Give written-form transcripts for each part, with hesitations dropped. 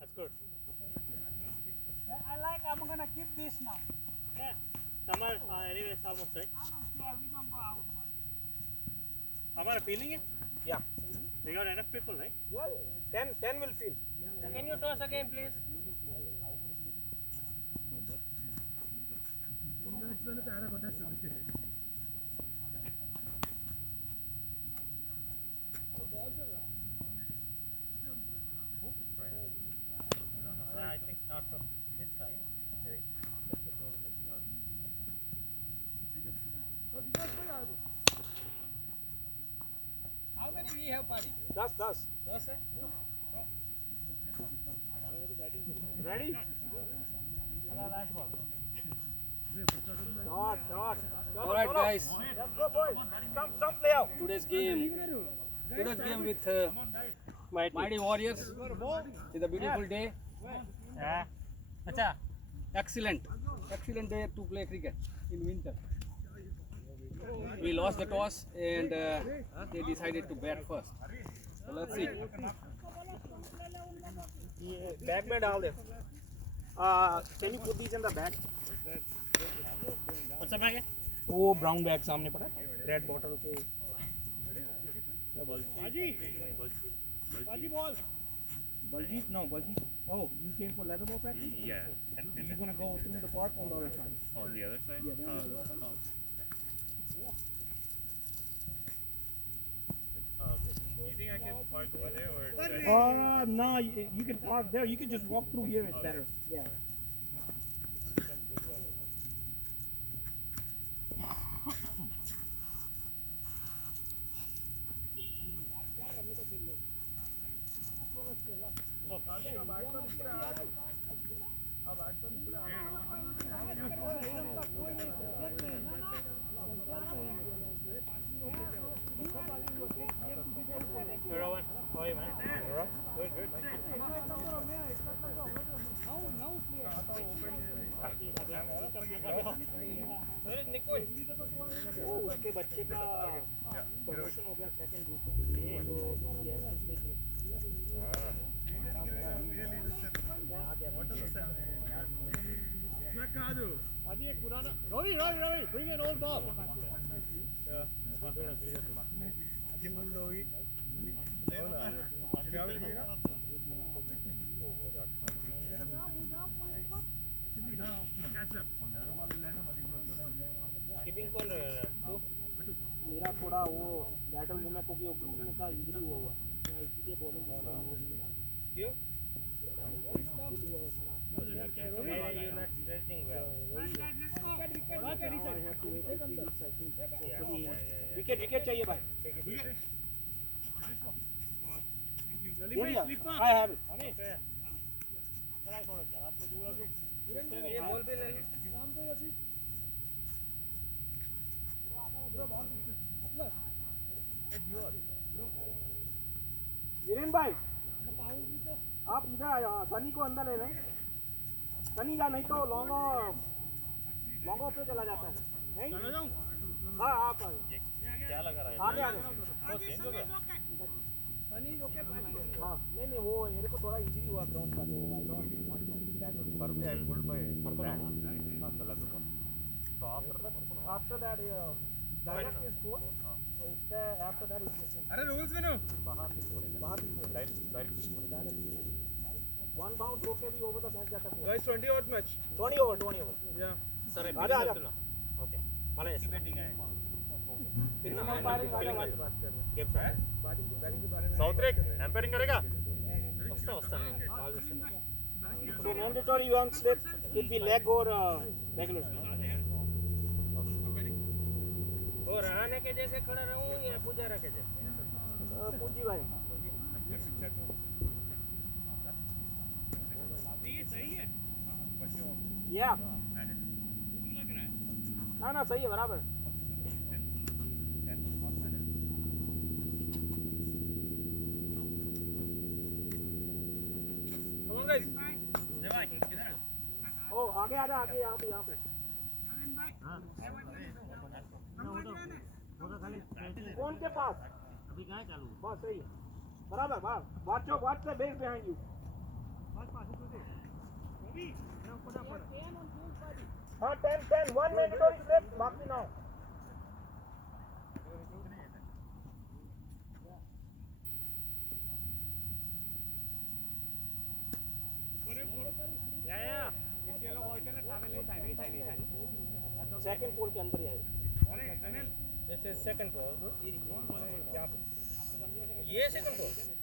That's good. I'm gonna keep this now. Yeah. Summer, anyway, it's almost right. I don't care. We don't go out much. Summer feeling it? Yeah. We got enough people, right? Yeah. 10 will fill. Can you toss again, please? I think not from this side. How many we have, party? 10. Dos, eh? Ready? Last ball. Dot. All right, guys. Let's go, boys. Come play out. Today's game with Mighty Warriors. It's a beautiful day. Yeah. Acha. Excellent day to play cricket in winter. We lost the toss and they decided to bat first. So let's see. Bag में डाल दे. Can you put these in the bag? What's the bag? वो brown bag सामने पड़ा है. Red bottle के. Baji ball. Baji? No, Baji. Oh, you came for leather ball practice? Yeah. You're gonna go through the park on the other side. On the other side? Yeah, then Do you think I can park over there or should I- no, you can park there. You can just walk through here. It's better. Yeah. Rowan, how are you, man? Good, good. Where is Nicole? वो उसके बच्चे का promotion हो गया second group Ravi, bring an old ball. Keeping call two. मेरा थोड़ा वो lateral movement को घुटने का इंजरी हुआ मैं इसीलिए बॉलिंग क्यों? विकेट चाहिए भाई I have it. ये बॉल पे नहीं. वीरेन भाई आप इधर आए सनी को अंदर ले रहे हैं सनी का नहीं तो लॉन्ग ऑफ पे चला जाता है नहीं हाँ आप क्या लगा रहा है? आगे वो चेंज हो गया? हाँ नहीं वो मेरे को थोड़ा इंजरी हुआ ग्राउंड का Probably I pulled my hand on the leather one. So after that direct is score after that is अरे rules में नो. बाहर भी छोड़े. Direct one bounce होके भी over the fence जाता है Guys, 20 overs match. 20 over Yeah. Sorry, आजा आजा Okay. Malay. तीन अंपायरिंग Game start. Batting के बारे में. साउथरिक एम्पायरिंग करेगा? वस्ता नहीं. All the same. so mandatory you want slip will be leg or regular वो रहाने के जैसे खड़ा रहूं या पुजारा के जैसे? पूजी भाई सही है. या ना सही है बराबर Come on guys. ओ आगे आजा आगे यहाँ पे कौन के पास अभी कहाँ चालू? बस सही है बराबर watch the base behind you हाँ 10 1 mandatory slip बाकी now सेकंड पोल के अंदर ही आएगा This is second ball. ये second ball.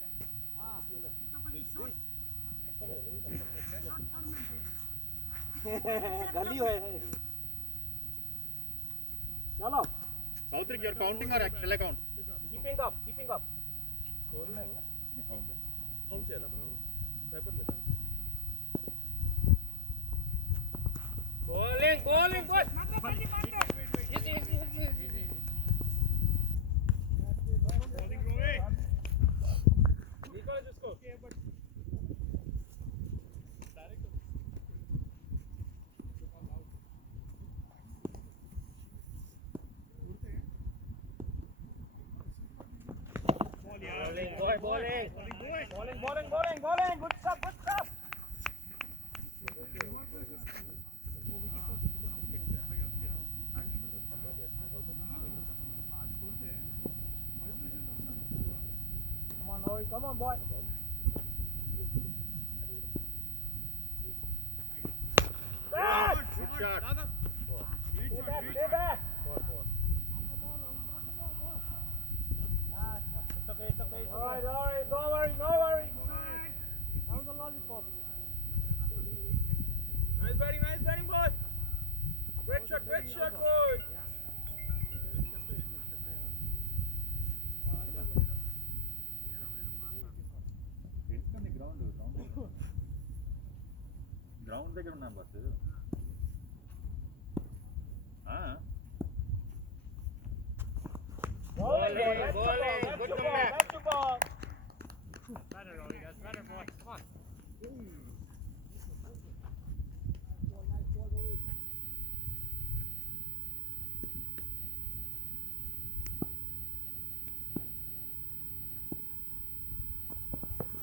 गली है चलो Sautric, you're counting or shall I count? keeping up कौन सी है लम्हा पेपर लेता है Bowling, bowling, boy. Easy, easy, easy, easy. निकाल जिसको Bowling, boy, bowling. bowling good stuff come on boy back Good shot. stay back all right don't worry no worry that was a lollipop nice batting boy great shot boy తెలుసుకొని ground దగ్గర ఉన్నాం bus bowling Bowling, bowling. that's Good the comeback. ball Better, Rolly. That's better, boy. Come on.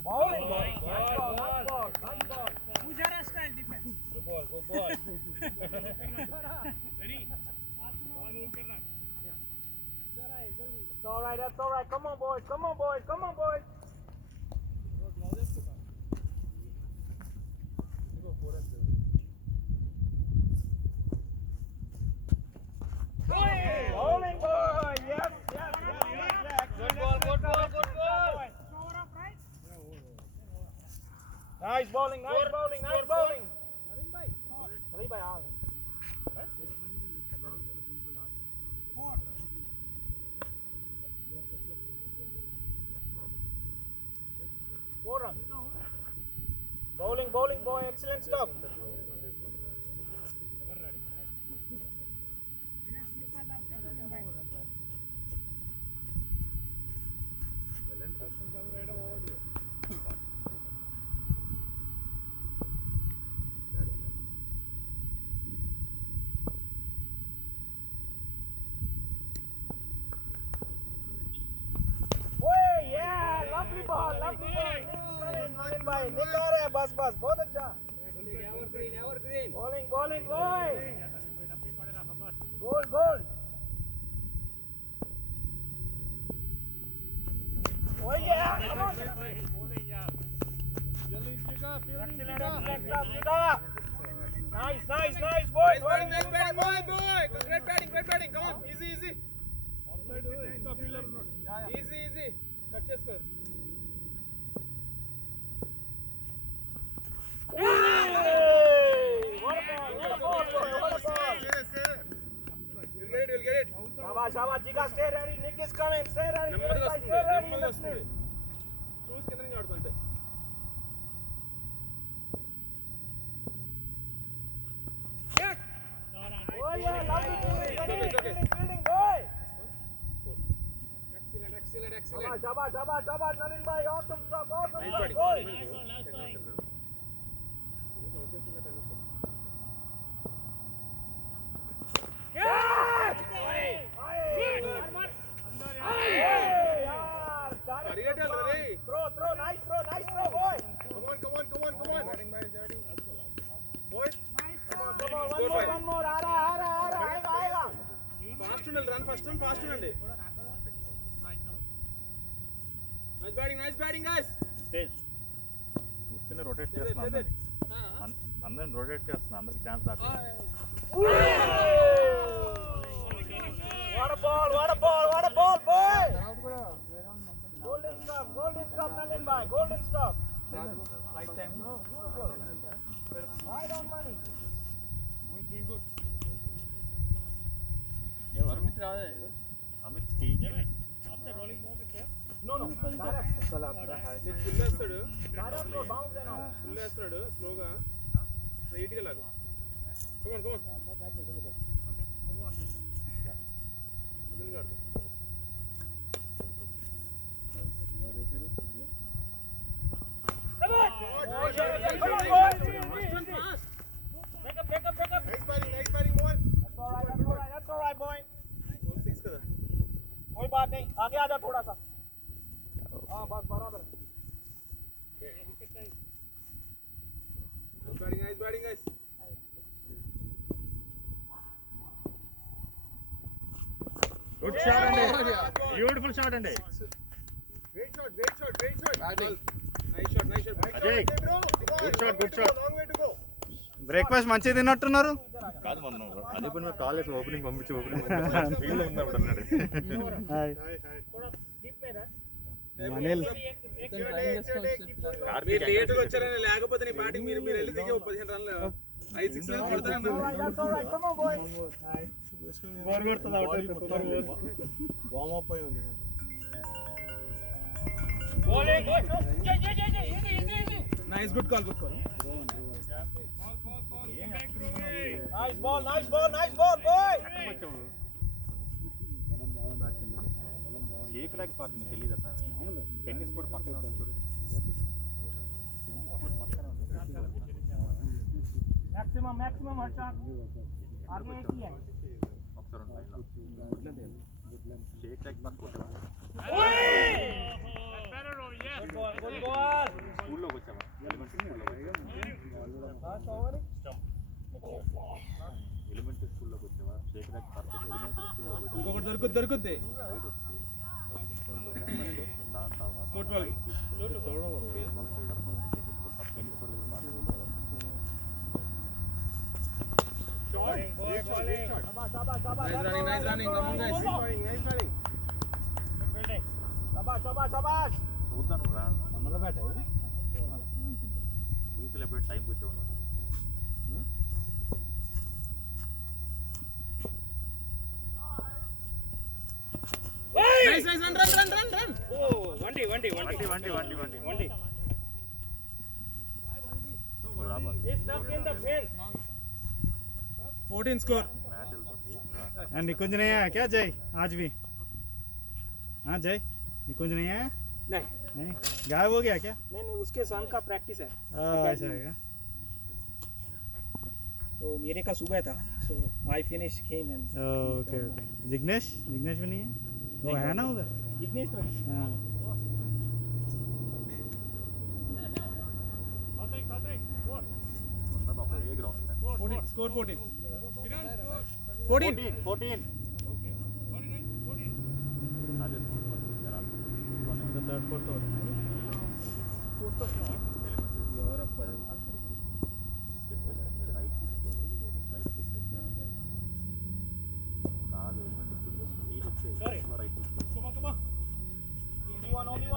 bowling Ball, nice ball, ball Pujara style defense. Good ball, good ball. that's all right come on boys bowling boy yes Good ball, good ball, good ball. nice bowling Score, Narin bhai aa 4 runs bowling boy excellent stuff lovely ball Narin bhai निकाल रहे बस बहुत अच्छा Evergreen. bowling boy goal oh yeah come on excellent stuff nice boy nice batting boy great batting come on easy easy cut చేసుకో what a ball you'll get it Shabash Jiga stay ready Nick is coming stay ready నెమ్మదిగా stay ready వస్తుంది చూసి కింద నుంచి ఆడుకో అంతే oh yeah lovely fielding boy Excellent. Shabash Narin bhai awesome stuff nice batting goal Hurry it, hurry. throw nice throw boy Come on. fast ఉండండి. Nice batting guys. Tej ఉత్తిని rotate చేస్తున్నా అందరిని రొటేట్ చేస్తున్నా అందరికి ఛాన్స్ రాకుండా What a ball, boy! Golden stuff, Nalin bhai, golden stuff. Right time. Right on money. Amit ski No, direct. Full వేస్తాడు. Direct or bounce and out. Full వేస్తాడు స్లోగా straight గా లాగు. కమ్ ఆన్ ఇదన్నీ ఆడు. Come on, boy. Pick up. Nice batting boy. That's all right, boy. 6 కదా. कोई बात नहीं, आगे आ जा थोड़ा सा. हाँ बस बराबर. Nice batting guys. Good shot అండి బ్యూటిఫుల్ షాట్ అండి Great shot. Nice shot. Ajay. Good shot. Long way to go. Breakfast మంచిగా తిన్నట్టున్నారు. కాదు మొన్న అదే పని కాలేజ్ ఓపెనింగ్ పంపించి ఓపెనింగ్ ఫీల్డ్ ఉన్నప్పుడు అన్నాడు మీరు లేట్ గా వచ్చారని లేకపోతే నీ బ్యాటింగ్ మీరు వెళ్ళి దిగి 15 రన్లు 5-6 రన్స్ కొడతారన్నారు. Nice, good call. Nice ball, boy. షేక్ ల్యాగ్ పార్క్ మీకు తెలియదా సార్ టెన్నిస్ కోర్ట్ పక్కన ఉంటుంది చూడు Maximum Harsha. आगे एक ही है. ఒకసారి షేక్ ల్యాగ్ పార్క్ కొట్టేవా Good ball. స్కూల్లోకి వచ్చావా ఎలిమెంటరీ స్కూల్లోకి వచ్చావా షేక్ ల్యాగ్ పార్క్ ఎలిమెంటరీ స్కూల్లోకి వచ్చావా ఇంకొకటి దొరుకుద్ది. Sport ball. Nice running. Come on guys. Nice batting. शाबाश. చూద్దాను రా వీక్లో ఎప్పుడు టైంకి వచ్చావు Nice. Run. Oh, Vandi. He's stuck in the fence. 14 score. Match వెళ్తుంది निकुंज नहीं है क्या जय आज भी? हाँ जय निकुंज नहीं है? नहीं गायब हो गया क्या? नहीं उसके सन का प्रैक्टिस है. ऐसा है क्या? तो मेरे का सुबह था. So I finished came and. Okay Jignesh भी नहीं है? वो है ना उधर? जिग्नेश तो. हाँ ఉన్నది ఒకటే గ్రౌండ్ 14 score 14. 14 14. అదే थर्ड फोर्थ हो रहा है. రైట్ కాదు elementary school right Only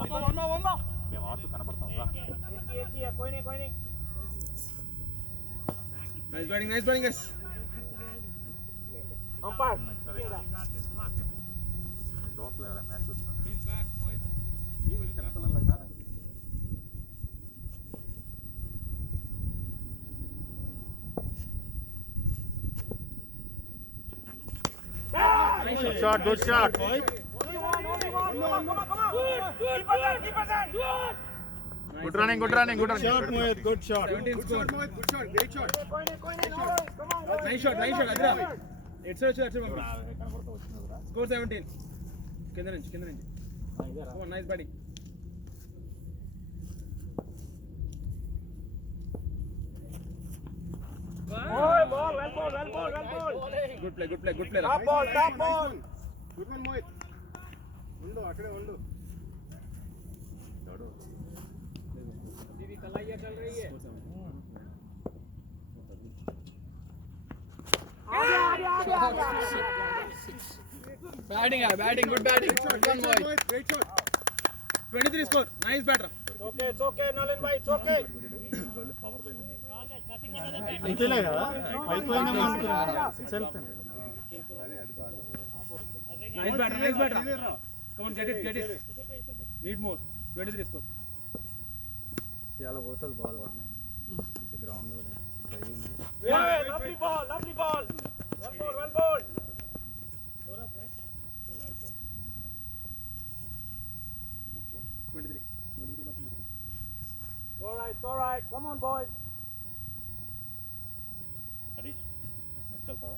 one more. మేము ఆడుతూ కనపడతాం రా एक ही है. कोई नहीं. Nice batting guys. Umpire. చూడలేదా మ్యాచ్ చూస్తున్నాను చిన్నపిల్లలాగా Good shot. Only one. Come on. Keep us on. Good running. Shot Mohit, good shot. 17 score. Good shot. Great shot. कोई नहीं. Come on. Nice shot. Adira. It's పంపి. Score 17. కింద నుంచి. Oh, nice batting. Ball. Well ball. Good play. Top ball. Good one Mohit ఉండు అక్కడే ఉండు अभी भी कलाइया चल रही है Batting, batting, good batting. Good one, boy. great shot 23 score nice batter It's okay, Nalin bhai, it's okay. అయిపోలే కదా అయిపోయిందేమో అనుకున్నా self nice batter come on get it need more 23 score ఇలా పోతుంది బాల్ బాగానే మంచి గ్రౌండ్ డ్రై ఉంది Yeah, lovely ball. Well bowled. All right. Come on, boys. Harish next వెళ్తావా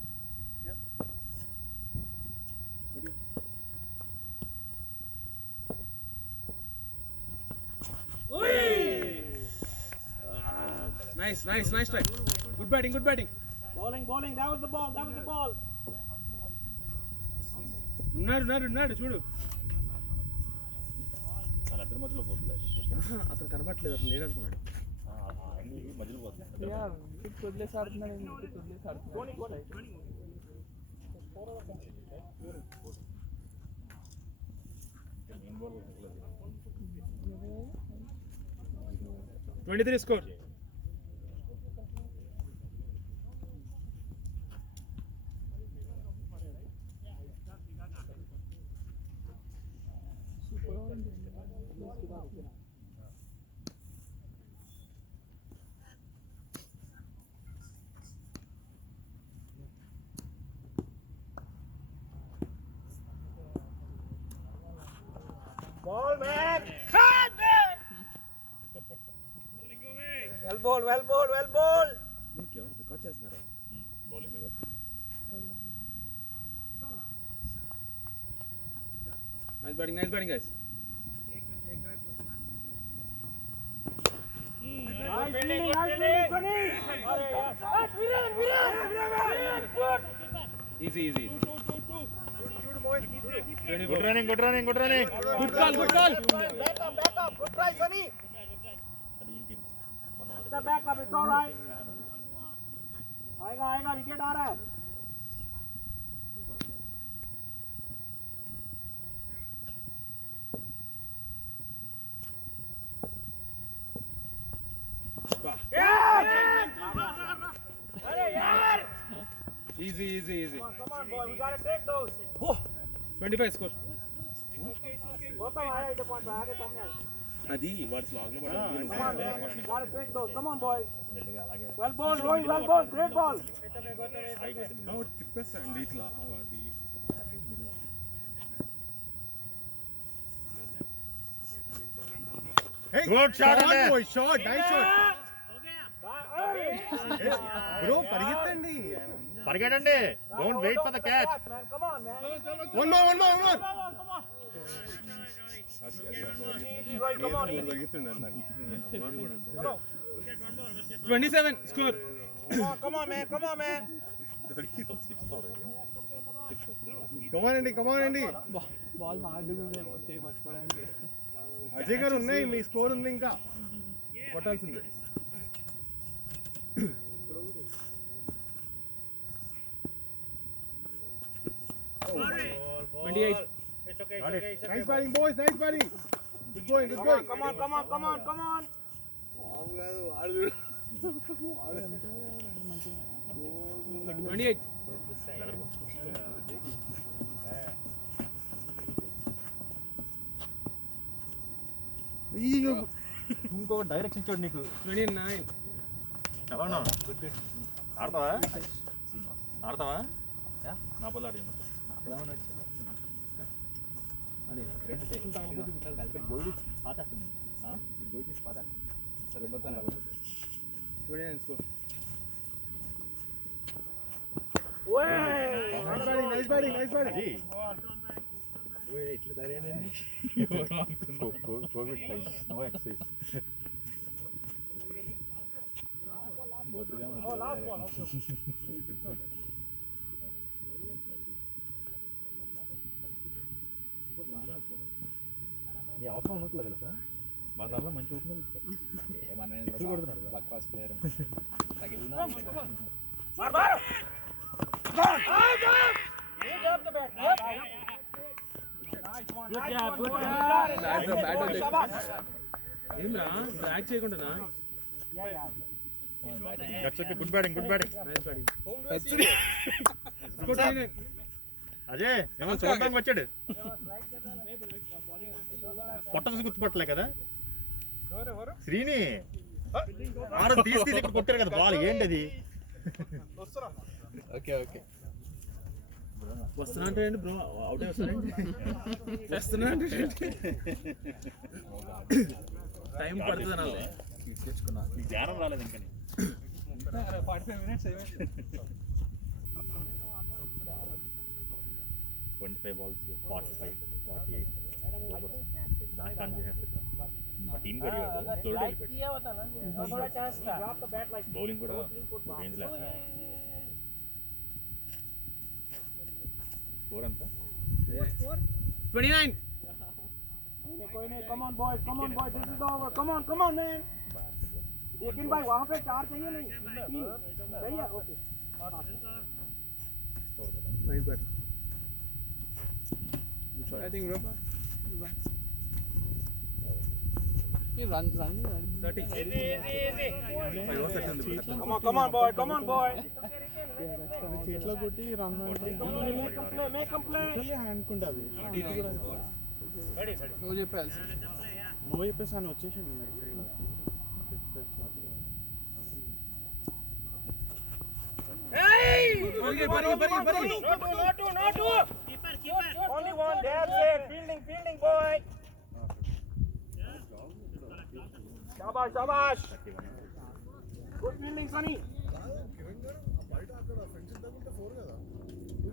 nice try good batting Bowling. That was the ball. ఉన్నాడు చూడు వాళ్ళిద్దరి మధ్యలో పోతుంది అతను కనబట్లేదు అతను లేడు అనుకున్నాడు మధ్యలో పోతుంది main ball 23 score Ball, man. Well bowled. Record చేస్తున్నారా bowling nice batting guys Nice fielding, Sunny. easy good running good call Back up. Good try, Sunny. అది ఏం team Step back up. It's all right. आएगा wicket आ रहा है easy come on boy we got to take those 25 score Gautam आया इधर point पे आगे सामने అది వాడు స్లాగ్ లో come on got to take those come on boys మెల్లిగా అలాగే well bowled Rohit well bowled great ball తిప్పేస్తాండి ఇట్లా అది good shot shot nice shot bro పరిగెత్తండి పరిగెడండి don't wait for the catch man come on man one more come on Rohit come on 27 score come on man come on అండి ball హార్డ్గా ఉందేమో చేయబట్టుకోవడానికి అజయ్ గారు ఉన్నాయి మీ స్కోర్ ఉంది ఇంకా కొట్టాల్సింది It's okay. Nice batting, boys. Nice batting. Good going. come on 28. ఇంకొక direction చూడు నీకు 29. ఆడతావా నా బల్ల ఆడింది Score. nice batting Covid time no exercise last ball okay నీ అవసరం ఉన్నట్లేదు తెలుసా మా దాంట్లో మంచి ఓపెనర్ కొడుతున్నారు బక్వాస్ ప్లేయర్ తగిలినా ఏం రా బ్యాక్ చేయకుండా గుడ్ బ్యాటింగ్ అదే ఏమో చూడడానికి వచ్చాడు పొట్ట చూసి గుర్తుపట్టలే కదా శ్రీని ఆరు తీసి ఇక్కడ కొట్టారు కదా బాల్ ఏంటి అది ఓకే వస్తున్నా అంటే ఏంటి బ్రో అవుట్ వస్తున్నా అంటే టైం పడుతుంది అనాలి తెచ్చుకున్నా నీకు ధ్యానం రాలేదు ఇంకా 45 minutes 25 balls 45 48 लास्ट टाइम जो है टीम को किया होता ना थोड़ा चांस था बॉलिंग కూడా రేంజ్ లా స్కోర్ ఎంత 29 कोई नहीं come on boys this is over come on man लेकिन भाई वहां पे 4 चाहिए नहीं 3 सही है okay nice bat I think bro you run 30 come on boy చేతిలో కొట్టి run make him play hand కుండది ఇది కూడా నువ్వు చెప్పాల్సి నువ్వు చెప్పేసాను వచ్చేసింది not two only one that's it fielding boy shabash good fielding Sunny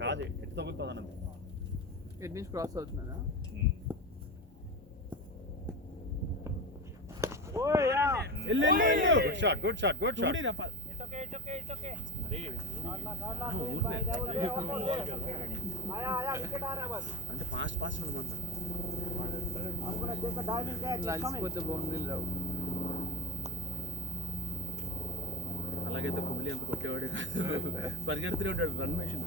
కాదు ఎట్లా తగ్గుతుంది అన్నది ఇట్ మీన్స్ క్రాస్ అవుతుందా oh yeah good shot it's okay आया विकेट आ रहा है बस అంటే ఫాస్ట్ అన్నమాట I'm gonna take a diving catch it's coming లాగిపోతే బౌండరీలు రావు అలాగైతే కోహ్లీ అంత కొట్టేవాడే కాదు పరిగెడుతూనే ఉంటాడు run machine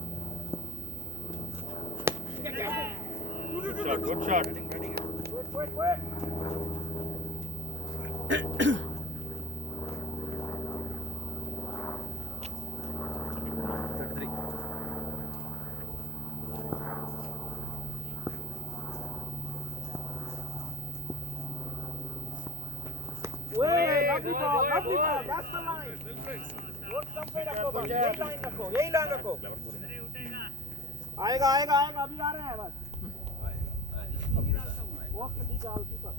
good shot Wait. Lovely ball. That's the line. What stump पे रखो बस यही लाइन रखो आएगा अभी आ रहे हैं बस वॉक दी जाओ कीपर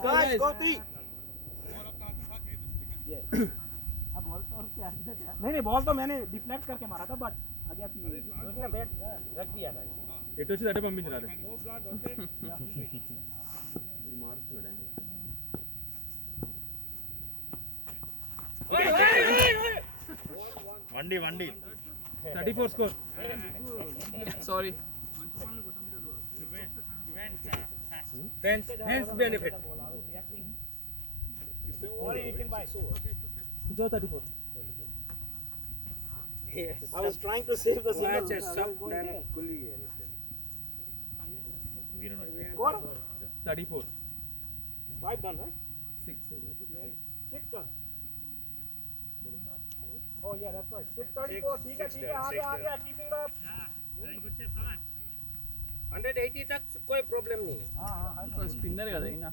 Nice, Gauti. नहीं बॉल तो मैंने डिफ्लेक्ट करके मारा था बट आ गया थी उसने बैट रख दिया था ఎటు వచ్చి అటే పంపించినారు మారుతున్నాడు వండి 34 score sorry hence benefit only 18 by 34 yes I was trying to save the match signal is sub plan fully score 34 5 done right 6 done oh yeah that's right 634 ठीक है आ गया keeping up 180 तक कोई प्रॉब्लम नहीं है हां స్పిన్నర్ కదా అయినా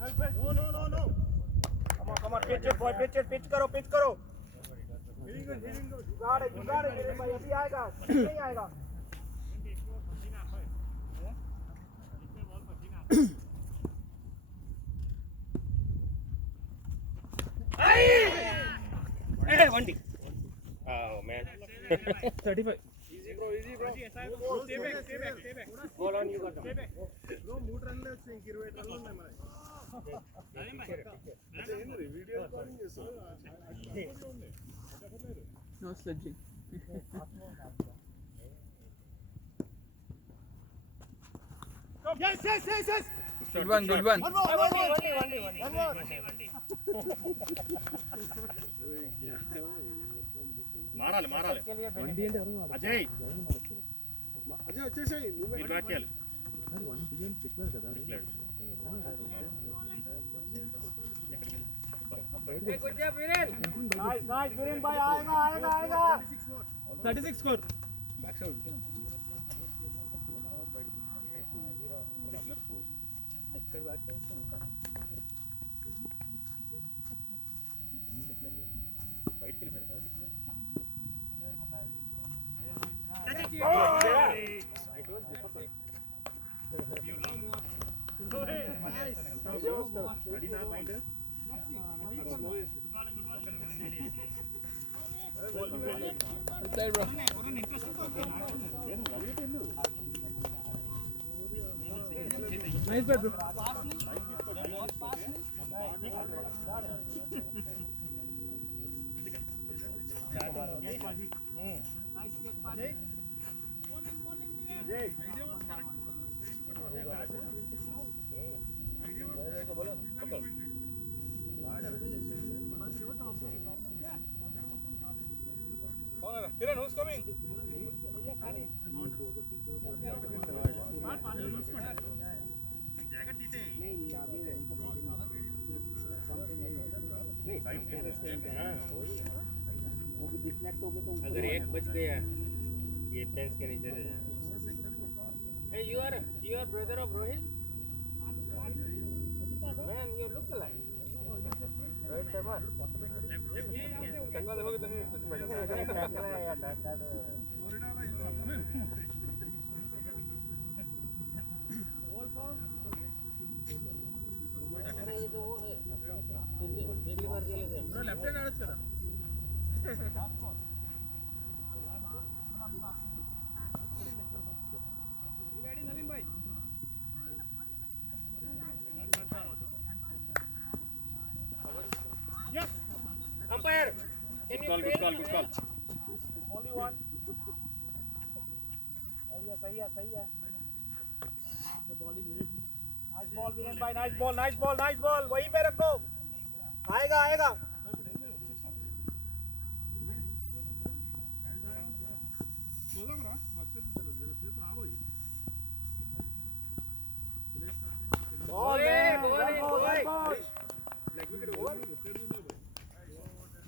No. Come on, pitch it, boy, pitch करो. You got it, भाई अभी आएगा, नहीं आएगा. Hey, one D. Oh man. 35. Hold on, you got them. No sledging. Good one, good one. మారాలి మారాలి అజయ్ వచ్చేసాయి మీరు బ్యాక్ చేయాలి Hey, good job, Viren. Nice nice Viren भाई आएगा आएगा आएगा 36 score. Nice bat, bro. Kiran, who's coming? अगर एक बच गया ये फेंस के नीचे रह जाए. Hey, you are brother of Rohit? Man, you look alike. Rohit Sharma. टंगा देखोगे तो नहीं कुछ टकला है या टक्का अरे ये तो वो है पिछली बार खेले थे. Bro, left hand आड़च करा. Umpire, can you good call. Only one. सही है. Nice ball वीरेन भाई, nice ball. वहीं पे रखो. आएगा.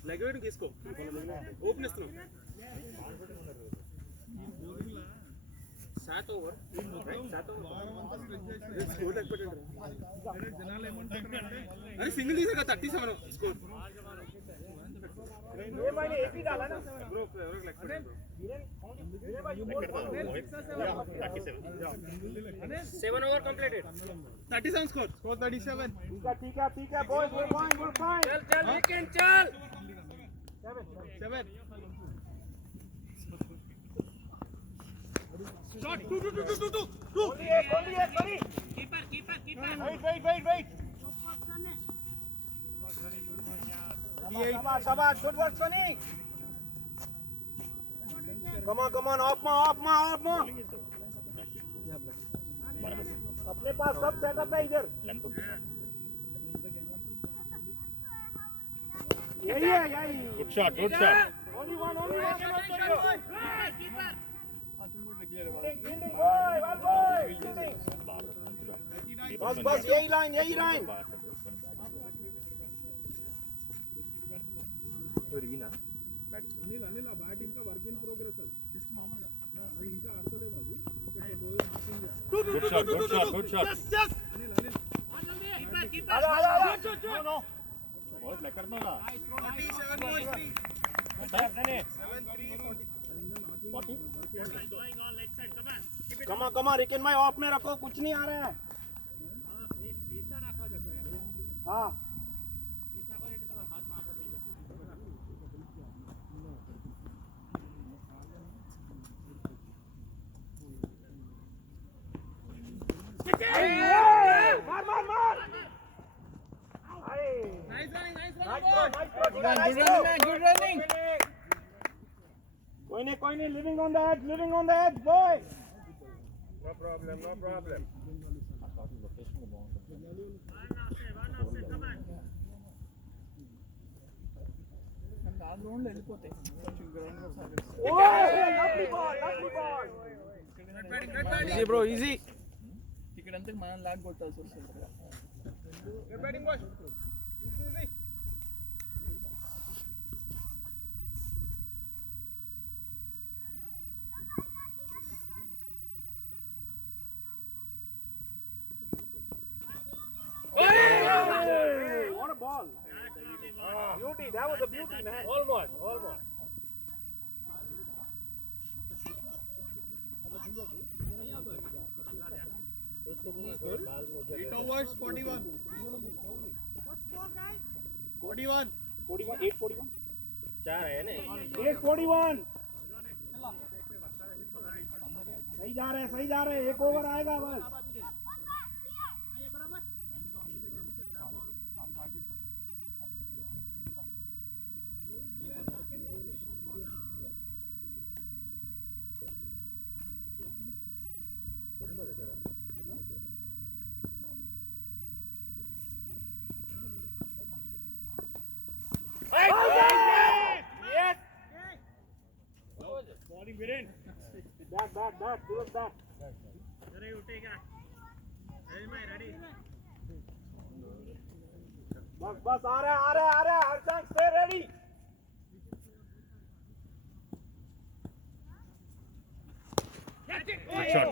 లెగ్ వెయిట్ తీసుకో ఓపెన్ ఇస్తున్నాం 7 ఓవర్ స్కోర్ లెగ్ పెట్టండి జనాలు ఏమంటున్నారు అరే సింగిల్ తీసాక 37 స్కోర్ ये मैंने एक ही डाला ना బ్రో ఎవరికి లెగ్ పెట్టండి वीरेन भाई you bolt 7 over completed. 37 score 37 ठीक है boys we're fine चल weekend चल. 7 shot 2 only एक buddy keeper wait शाबाश good work Sonny come on off ma अपने पास सब सेटअप है इधर यही గుడ్ షాట్ only one बस यही लाइन అనిల్ ఆ బ్యాట్ ఇంకా వర్క్ ఇన్ ప్రోగ్రెస్ అది జస్ట్ మామూలుగా అది ఇంకా ఆడుకోలేదు అది ఇంకా కొన్ని రోజులు గుడ్ షాట్ अनिल आजा नो बहुत लेकर ना 47 boys 3 कमा रिकन भाई ऑफ में रखो कुछ नहीं आ रहा है हाँ मार मार मार Nice running, nice running, nice boy. Throw Good running, man. Good running. कोई नहीं living on the edge boy No problem, no problem. Lovely ball Easy, bro. Easy. ఇక్కడంతా మనం లాగ్ కొట్టాల్సి వస్తుంది కదా. Good batting, boy. Easy, easy. what a ball beauty that was a beauty man Almost. Eight overs, 41. 41. 841 चार है ना 841 सही जा रहे हैं एक ओवर आएगा बस back give us back बस आ रहा है हर chance stay ready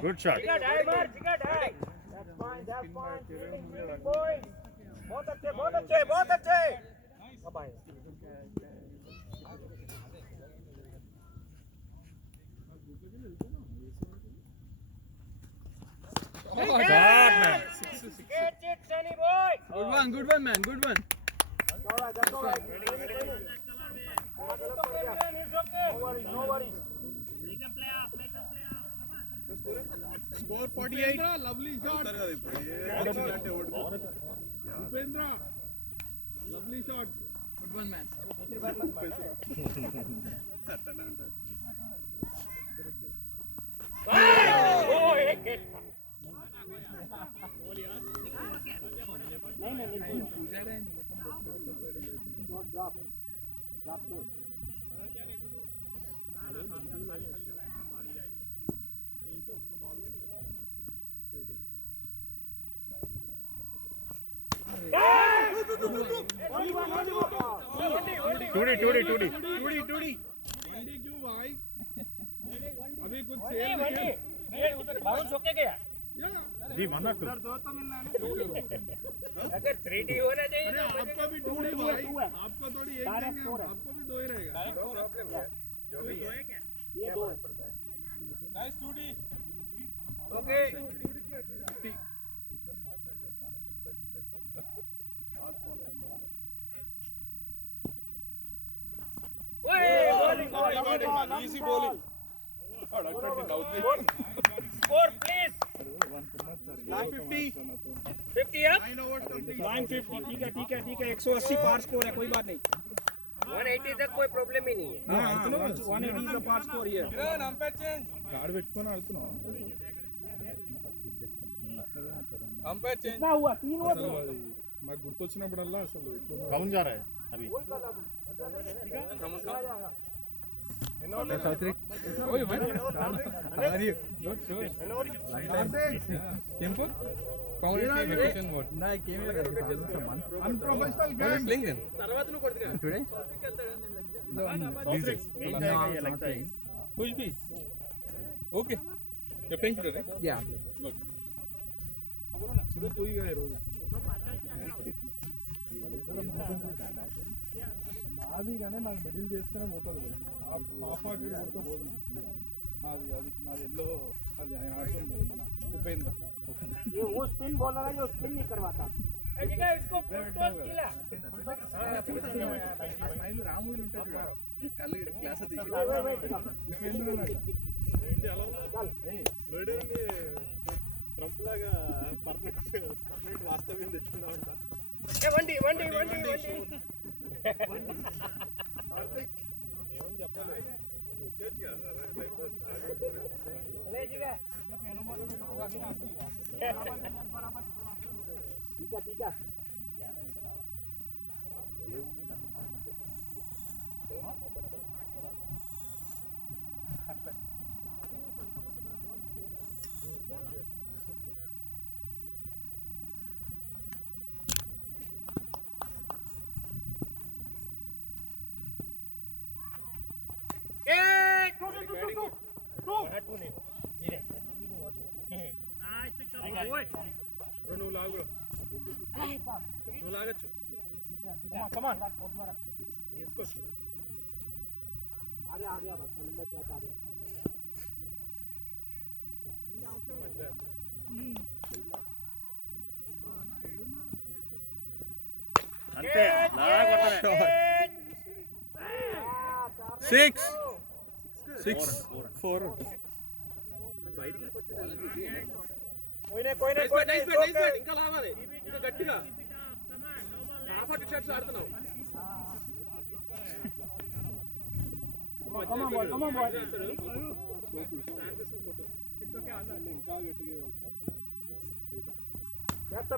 Good shot. that's fine fielding boys बहुत अच्छे bye Catch it, Sunny boy. Good one, man. Good one. That's all right. No worries. Score 48. Lovely shot. Upendra. Lovely shot. Good one, man. नहीं drop short two D क्यों भाई अभी कुछ save bounce होके गया जी माना टू अगर 3D होना चाहिए अरे आपका भी टूडी भाई आपको थोड़ी एक देंगे आपको भी दो ही रहेगा नो प्रॉब्लम है जो भी है ये दो है nice two D okay easy bowling Score please 950 50 up 9 overs complete 950 ठीक है 180 पार स्कोर है कोई बात नहीं 180 तक कोई प्रॉब्लम ही नहीं है 180 is the par score here గాడి పెట్టుకొని ఆడుతున్నావు कितना हुआ 3 हुआ तो నాకు గుర్తొచ్చినప్పుడల్లా అసలు कौन जा रहा है अभी unprofessional game Okay. You're playing today, right? Yeah. Good. Simple గా ఈరోజు నాది కానీ నాకు మిడిల్ చేస్తేనే పోతుంది హాఫ్ హార్టెడ్ కొడితే పోదు నాది ఎల్లో అది ఆయన ఆడుతుంది మన ఉపేంద్ర ये वो स्पिन बॉलर है जो स्पिन नहीं करवाता जिगा इसको टॉस किला స్మైల్ రాములు ఉంటాడు చూడు కళ్ళు గ్లాస్ తీసి ట్రంప్ లాగా పర్మనెంట్ వాస్తవ్యం తెచ్చుకున్నామంట. ఏ వండి ఏమని చెప్పాలి, వచ్చేచ్చు కదా లైఫ్ ले जिगा ठीक है నువ్వు లాగు, నువ్వు లాగచ్చు. వేసుకోవచ్చు. అంతే బాగా కొట్టాలి. 6-4 ఇంకా లావాలి, ఇంకా గట్టిగా. హాఫ్ అటు షాట్స్ ఆడుతున్నావు. ఇంకా గట్టిగా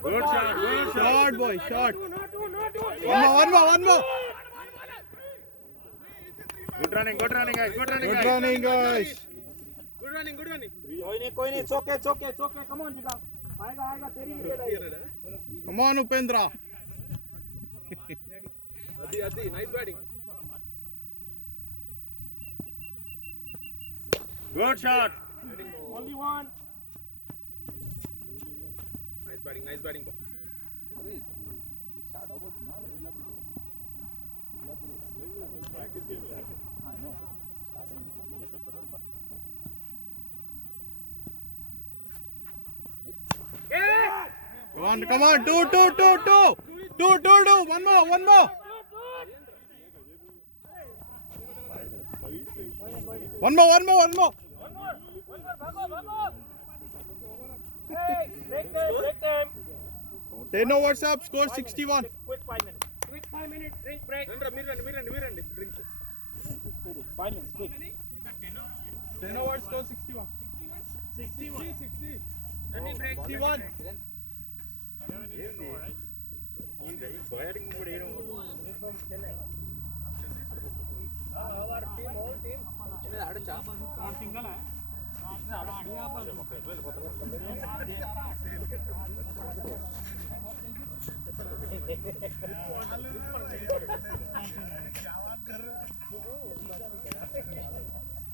good shot boy shot one more good running guys, good running guys good running कोई नहीं चौके कम ऑन जिगा, आएगा तेरी विकेट आएगी. come on Upendra अदी nice batting. good shot only one. Nice batting ball. Practice game है. हां no come on 2 one more one more break time 10 overs up, score 61. quick 5 minutes. quick 5 minutes drink break మీరండి drink. 5 minutes quick. 10 overs, score 61. 60. running break 61. Batting కూడా ఏం our team whole team single है.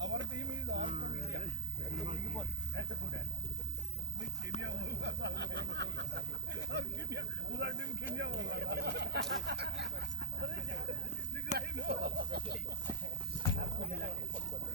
Our team is all from India. That's a good hand. Kenya होगा पूरा team Kenya होगा.